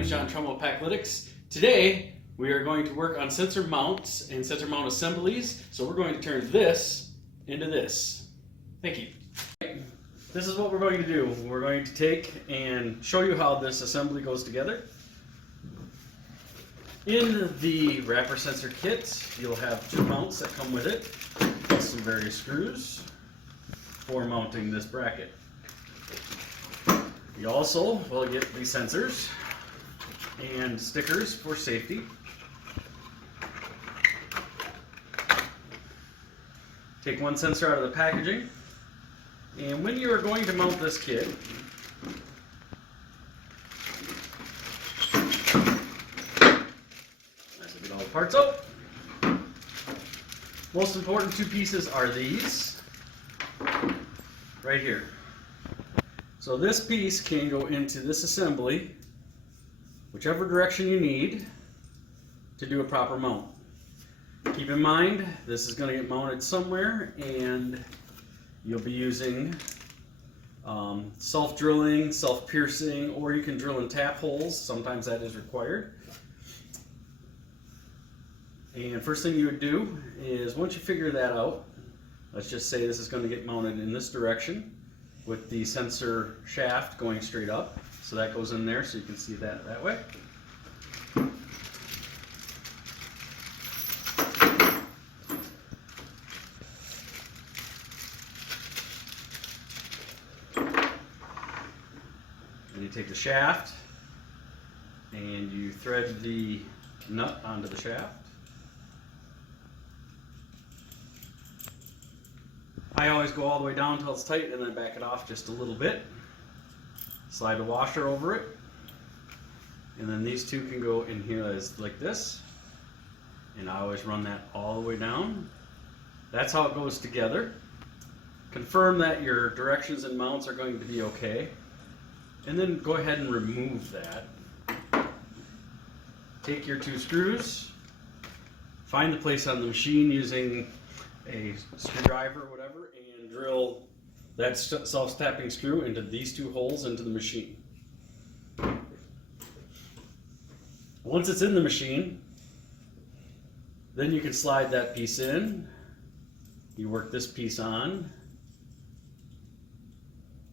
name is John with Packlytics. Today we are going to work on sensor mounts and sensor mount assemblies. So we're going to turn this into this. Thank you. This is what we're going to do. We're going to take and show you how this assembly goes together. In the wrapper sensor kit, you'll have two mounts that come with it, plus some various screws for mounting this bracket. You also will get these sensors and stickers for safety. Take one sensor out of the packaging, and when you are going to mount this kit, let's get all the parts out. Most important two pieces are these right here. So this piece can go into this assembly, whichever direction you need to do a proper mount. Keep in mind, this is going to get mounted somewhere, and you'll be using self-drilling, self-piercing, or you can drill in tap holes. Sometimes that is required. And first thing you would do is, once you figure that out, let's just say this is going to get mounted in this direction, with the sensor shaft going straight up. So that goes in there so you can see that way. And you take the shaft and you thread the nut onto the shaft. I always go all the way down until it's tight and then back it off just a little bit. Slide the washer over it. And then these two can go in here as like this. And I always run that all the way down. That's how it goes together. Confirm that your directions and mounts are going to be okay. And then go ahead and remove that. Take your two screws. Find the place on the machine using a screwdriver or whatever, and drill that self-tapping screw into these two holes into the machine. Once it's in the machine, then you can slide that piece in. You work this piece on,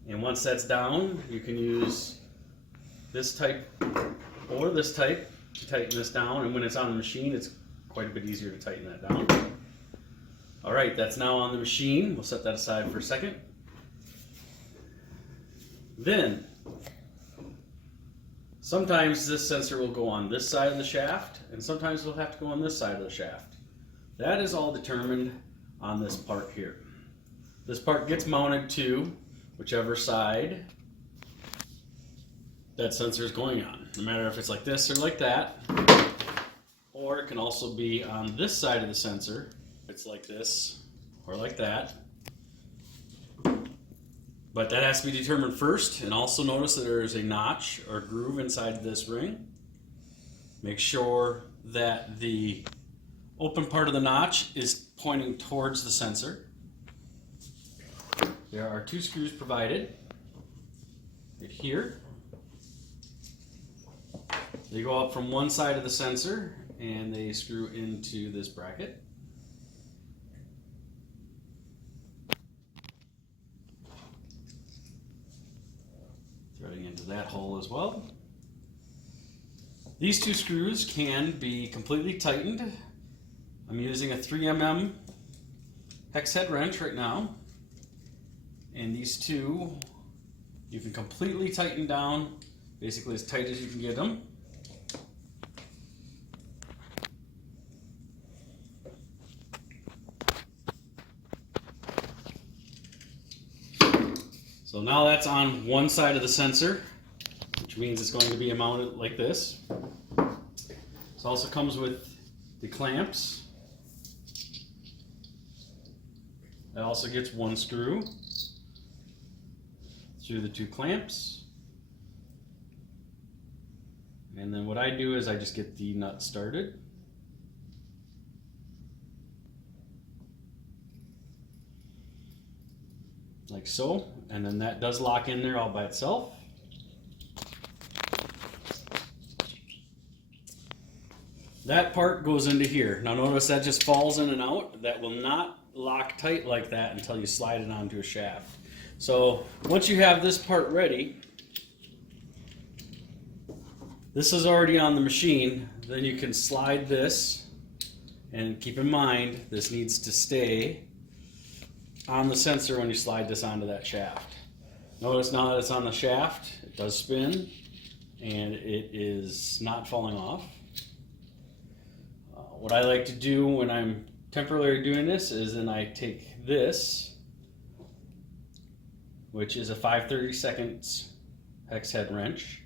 and once that's down, you can use this type or this type to tighten this down, and when it's on the machine, it's quite a bit easier to tighten that down. Alright, that's now on the machine. We'll set that aside for a second. Then, sometimes this sensor will go on this side of the shaft, and sometimes it'll have to go on this side of the shaft. That is all determined on this part here. This part gets mounted to whichever side that sensor is going on. No matter if it's like this or like that, or it can also be on this side of the sensor. It's like this or like that, but that has to be determined first. And also notice that there is a notch or groove inside this ring. Make sure that the open part of the notch is pointing towards the sensor. There are two screws provided right here. They go up from one side of the sensor and they screw into this bracket. Threading into that hole as well. These two screws can be completely tightened. I'm using a 3mm hex head wrench right now. And these two, you can completely tighten down, basically as tight as you can get them. So now that's on one side of the sensor, which means it's going to be mounted like this. This also comes with the clamps. It also gets one screw through the two clamps. And then what I do is I just get the nut started. like so, and then that does lock in there all by itself. That part goes into here. Now notice that just falls in and out. That will not lock tight like that until you slide it onto a shaft. So once you have this part ready, this is already on the machine, then you can slide this, and keep in mind this needs to stay on the sensor when you slide this onto that shaft. Notice now that it's on the shaft, it does spin and it is not falling off. What I like to do when I'm temporarily doing this is then I take this, which is a 5/32 hex head wrench,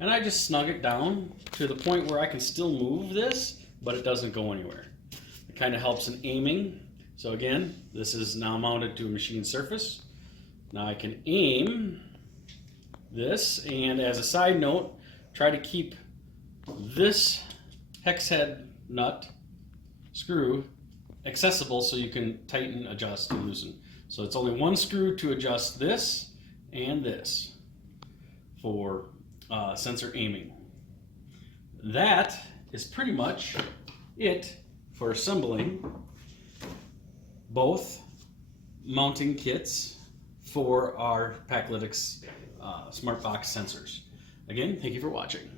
and I just snug it down to the point where I can still move this, but it doesn't go anywhere. It kind of helps in aiming. So again, this is now mounted to a machine surface. Now I can aim this, and as a side note, try to keep this hex head nut screw accessible so you can tighten, adjust, and loosen. So it's only one screw to adjust this and this for sensor aiming. That is pretty much it for assembling both mounting kits for our Packlytics smart box sensors. Again, thank you for watching.